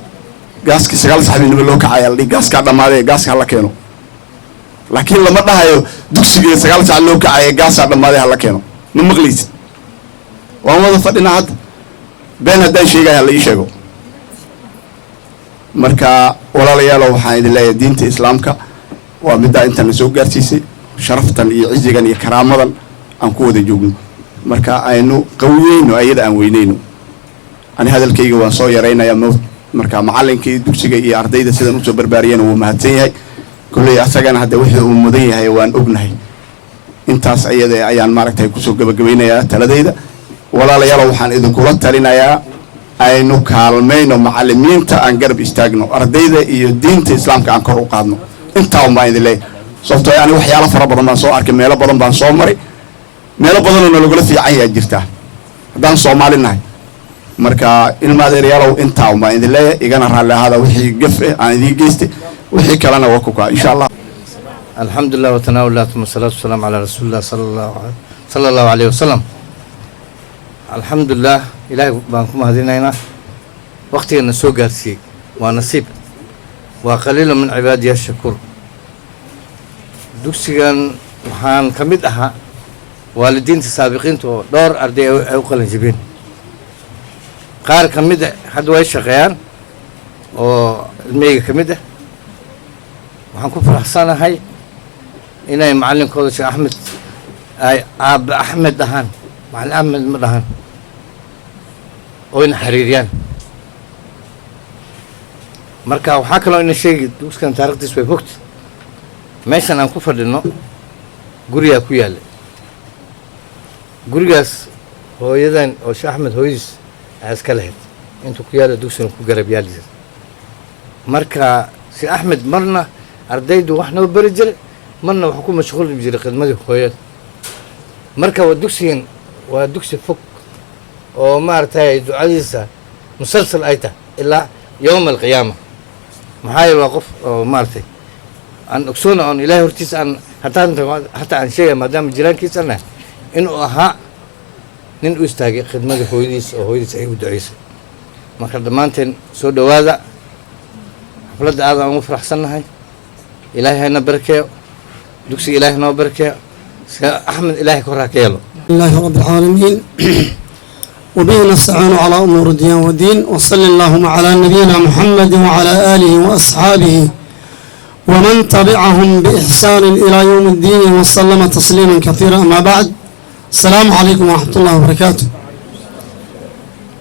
gaaski 9 saac habeenimo loo kacay la gaaska dhamaaday gaaska la keeno laakiin lama dhahayo dugsiga 9 saac loo kacay gaaska dhamaaday hala keeno ma maqlaysid waan wada fadhina hadda been haddaan sheegaya la ii sheego marka walaalayaal waxaan idin leeyahay diinta islaamka waa midda inta la soo gaarsiisay sharaftan iyo cizigan iyo karaamadan aan ku wada joogno marka aynu qawiyeyno ayada aan weyneyno ani hadalkayga waan soo yareynayaa marka macallinkii dugsiga iyo ardayda sidan u soo barbaariyeen uu mahadsan yahay kulay asagana hadda wixii uu mudan yahay waan ognahay intaas ayada ayaan maaragtay ku soo gabagabeynayaa taladayda walaalayaal waxaan idin kula talinayaa aynu kaalmayno macallimiinta aan garab istaagno ardayda iyo diinta islaamka aan kor u qaadno intaa uma idin leeyahay sababtoo yani waxyaalo fara badan baan soo arkay meelo badan baan soo maray meelo badanoo nalagula fiican yaa jirtaa haddaan Soomaali nahay marka ilma adeeryaalow intaa uma idin leeyahay igana raalli ahaada wixii gaf aan idin geystay wixii kalena waa ku kaa insha Allah alxamdulillah wa tanawulat wa salatu wassalamu ala rasulillah sallallahu alayhi wasallam alxamdulillah ilaahay baan ku mahadinaynaa waqtigeena soo gaarsiiyey waa nasiib waa qaliilo min cibaadiya shakuur dugsigan waxaan ka mid ahaa waalidiinta saabiqiinta oo dhowr arday ay u qalin jibeen qaar ka mid ah hadda way shaqeeyaan oo ilmeyga ka mid ah waxaan ku faraxsanahay inay macallinkooda sheekh axmed ay aabbe axmed dhahaan macallin axmed ma dhahaan oo ina xiriiriyaan marka waxaa kaloo ina sheegi dugsigan taarikhdiis way fogta meeshan aan ku fadhino gurigaa ku yaalla gurigaas hooyadan oo sheekh axmed hooyadiis aa iska lahayd intuu ku yaalla dugsigan ku garab yaali marka sheekh axmed marna ardaydu wax noo bari jiray marna wax ku mashquuli jiray khidmadii hooyada marka waa dugsigan waa dugsi fog oo maaragtay ducadiisa musalsal ay tahay ilaa yowma alqiyaama maxaa yeele waa qof oo maaragtay aan ogsoona oon ilaahay hortiisa aan hataa aan sheegaya maadaama jiraankiisa nahay inuu ahaa nin u istaagay khidmadii hooyadiis oo hooyadiis ay u duceysay marka dhammaanteen soo dhowaada xafladda aad aan ugu faraxsannahay ilaahay hayna barakeeyo dugsiga ilaahay noo barakeeyo أحمد إلهي كرهك يلا الله رب العالمين وبه نستعين على أمور الدين والدين وصلى اللهم على نبينا محمد وعلى آله وأصحابه ومن تبعهم بإحسان إلى يوم الدين وسلم تسليما كثيرا أما بعد السلام عليكم ورحمة الله وبركاته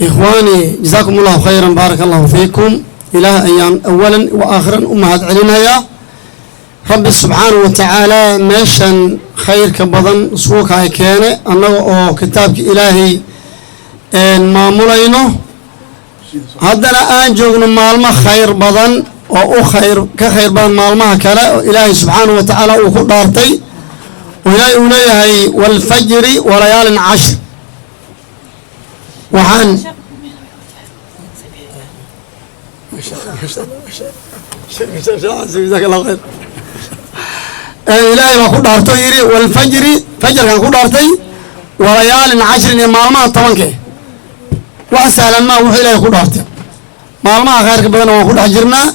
إخواني جزاكم الله خيرا بارك الله فيكم إله أيام أولا وآخرا أمهات علينا يا rabbi subxaanahu wa tacaala meeshan khayrka badan suuka ay keene annaga oo kitaabka ilaahay maamulayno haddana aan joogno maalmo khayr badan oo u ka khayr badan maalmaha kale oo ilaahay subxaanahu wa tacaala uu ku dhaartay oo ilaahay uu leeyahay waalfajri walayaalin cashr waxaan ilaahay baa ku dhaartay yidhi waalfajri fajarkan ku dhaartay walayaalin cashrin iyo maalmaha 10 wax sahlan maa wuxuu ilaahay ku dhaartay maalmaha khayrka badan waan ku dhex jirnaa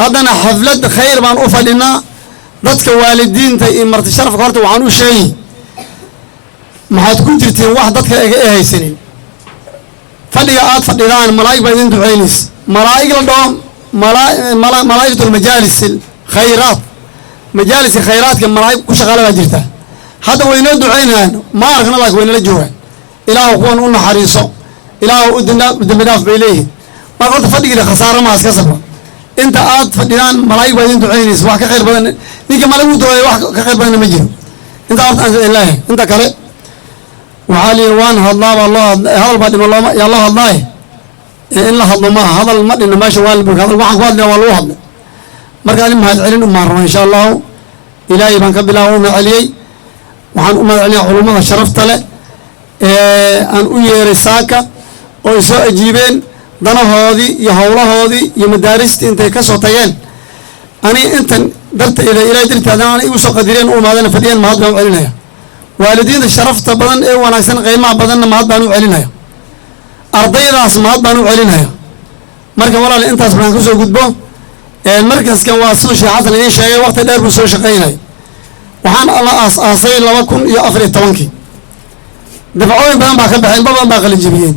haddana xaflad khayr baan u fadhinaa dadka waalidiinta iyo marti sharafka horta waxaan u sheegi maxaad ku jirtiin wax dadka iga haysanin fadhiga aad fadhidaan malaa'ig baa idin ducaynaysa malaa'ig la dhaho malaa'ikatul majaalis khayraat majaalis khayraadka malaa'ig ku shaqaale baa jirta hadda waynoo ducaynayaan ma arkna laakiin waynala joogaan ilaahu kuwan u naxariiso ilaahu u dambi dhaaf bay leeyihin marka horta fadhigiina khasaaro maas ka sabra inta aad fadhidaan malaa'ig baa idin ducaynaysa wax ka khayr badan ninka malaa'ig u duceeyo wax ka khayr badan ma jiro inta horta aan ilaahay inta kale waxaa liin waan hadlaaba hadal baa dhimo yaa loo hadlaaye in la hadlo maaha hadal ma dhinna meesha waa hadal waxaan ku hadlaya waa lagu hadlay marka ani mahad celin u maarno insha allahu ilaahay baan ka bilaaba u mahadceliyey waxaan u mahad celinayaa culummada sharafta leh aan u yeeray saaka oo ay soo ajiibeen danahoodii iyo howlahoodii iyo madaaristii intay ka soo tageen ani intan dartayda ilaahay darteeda aan igu soo qadireen u imaadana fadhiyeen mahad baan u celinaya waalidiinta sharafta badan ee wanaagsan qiimaha badanna mahad baan u celinaya ardaydaas mahad baan u celinaya marka walaal intaas baan ka soo gudbo markaskan waa siduu sheekh xasan idiin sheegay waqti dheer buu soo shaqaynaya waxaan la aas-aasay 2014 dafcooyin badan baa ka baxeen badan baa qalin jebiyeen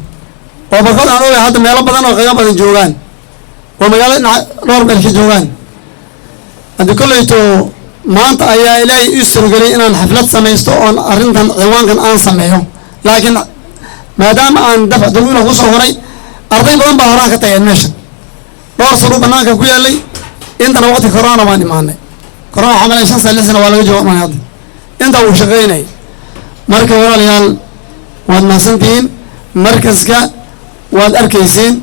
oo barkood aan ogahay hadda meelo badan oo qiimo badan joogaan oo magaalo dhowr meel ka joogaan haddii kolleyto maanta ayaa ilaahay ii surogelay inaan xaflad samaysto oon arrintan ciwaankan aan sameeyo laakiin maadaama aan dafc dalwiina ku soo horay arday badan baa horaan ka tageen meesha dhowr sano banaanka ku yaalay intana waqti corona baan imaanay corona waxaa malay 5 sano 6 sano waa laga jooga hadda inta uu shaqaynay marka walaalayaal waad mahadsantihiin markaska waad arkaysiin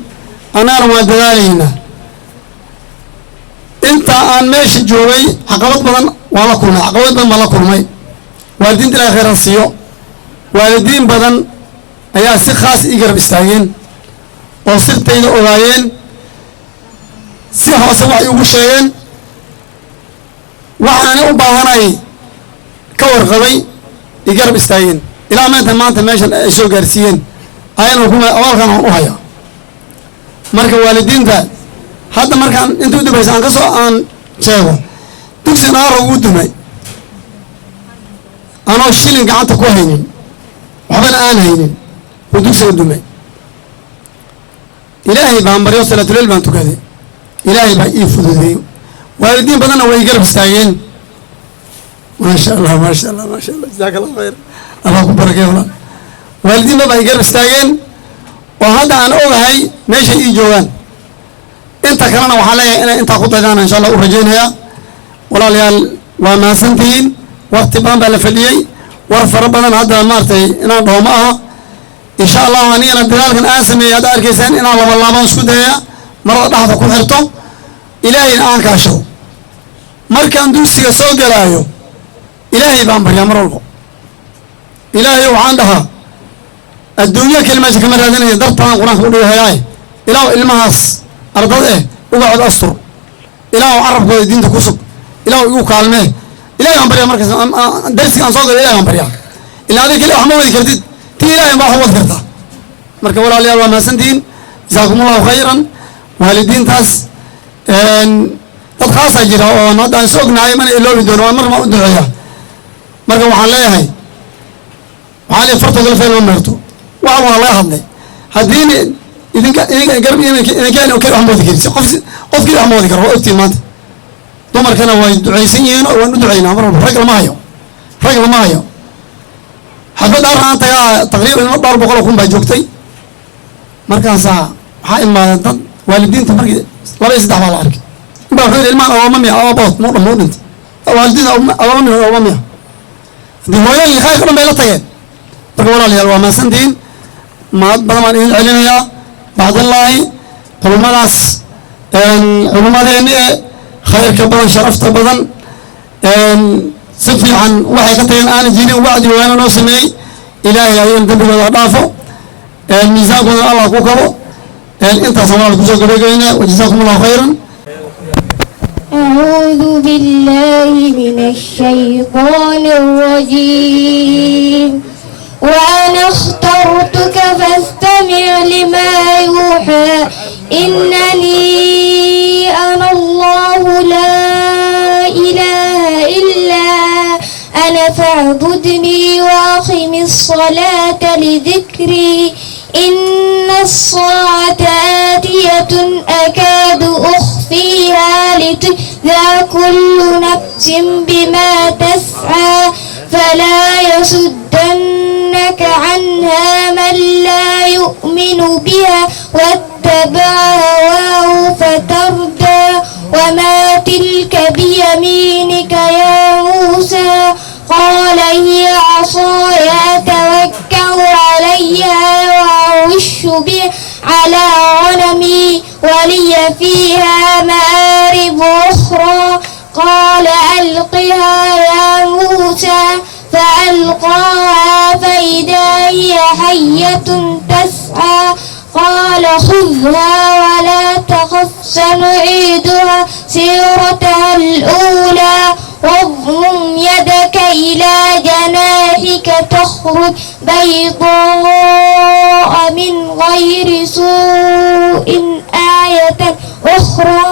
annagana waan dadaalaynaa inta aan meesha joogay caqabad badan waa la kulmay caqabad badan baa la kulmay waalidiinta ilaahay khayran siiyo waalidiin badan ayaa si khaas ii garab istaageen oo sirtayda ogaayeen si hoose wax iigu sheegeen waxaana u baahanay ka warqabay ii garab istaageen ilaa maanta meeshan ay soo gaarsiiyeen ayana kuma awaalkan aan u hayaa marka waalidiinta hadda markaan inta u dambaysa aan kasoo aan sheego dugsi naara ugu dumay anoo shilin gacanta ku haynin waxbana aan haynin uu dugsiga dumay ilaahay baan baryo salaatuleyl baan tukaday ilaahay baa ii fududeeyo waalidiin badanna way garab istaageen maasha allah maasha allah maasha allah jazaaka allah khayr allah ku barakeeyo walaal waalidiin badan ay garab istaageen oo hadda aan ogahay meeshay ii joogaan inta kalena waxaa leeyahay inay intaa ku daydaan insha allah u rajaynayaa walaalayaal waa mahadsantihiin waqti badan baa la fadhiyey war fara badan hadda maaragtay inaan dhaho ma aha insha allahu anigana dadaalkan aan sameeyey hadda arkaysaan inaan laban isku dayaya marada dhaxda ku xirto ilaahayna aan kaasho markaan dugsiga soo galaayo ilaahay baan baryaa mar walba ilaahay waxaan dhahaa adduunyo kelimaasha kama raadinaya dartaan qur-aanka u dhigahayaaye ilaahu ilmahaas ardad uga cod astur ilaahu carabkooda diinta ku sug ilaahu igu kaalmee ilahay baan baryaa markaas darsiga aan soo galo ilahay baan baryaa ilaa adiga keli wax ma wadi kartid ti ilahay baa wax wadi kartaa marka walaalayaal waa mahadsantihiin jasaakumullahu khayran waalidiintaas dad khaasaa jira oo hadda aan is ognahay mana iloobi doono waa mar maa u duceeya marka waxaan leeyahay waxaa leeyahay fartooda la feel ma meerto wax waa laga hadlay haddiina idinka garab idinkaan keli wax ma wadi karin qof keli wax ma wadi karo waa ogtiin maanta dumarkana way ducaysan yihiin oo waan u ducaynaa mar walba rag lama hayo xafad araan tagaa taqriiban ilmo dhowr boqol oo kun baa joogtay markaasaa waxaa imaaday dad waalidiinta markii 2 iyo 3 baa la arkay inbaa wuxuu yidhi ilmahan ooma miya oobood muu dhintay والدنا أمامي وأمامي دي هوية اللي خايف كلهم بيلطين تقول لي الوما سندين ما بدنا من علينا بعد الله كل ما ناس علماء خير كبر شرفت بدن سفي عن وحي كتير أنا جيني وبعدي وأنا نوسمي إلهي أيام دبر الأضافة الميزان الله كوكبه أنت صلى الله وجزاكم الله خيرا. أعوذ بالله من الشيطان الرجيم وأنا اخترتك فاستمع لما يوحى إنني أنا الله لا إله إلا أنا فاعبدني وأقم الصلاة لذكري إن الساعة آتية أكاد أخفيها لتجزى كل نفس بما تسعى فلا يصدنك عنها من لا يؤمن بها واتبع هواه فتردى وما تلك بيمينك يا موسى قال هي عصاي أتوكل عليها وأعوش بها على غنمي ولي فيها مآرب أخرى قال ألقها يا موسى فألقاها فإذا هي حية تسعى قال خذها ولا تخف سنعيدها سيرتها الأولى واضمم يدك إلى جناحك تخرج بيضاء من غير سوء آية أخرى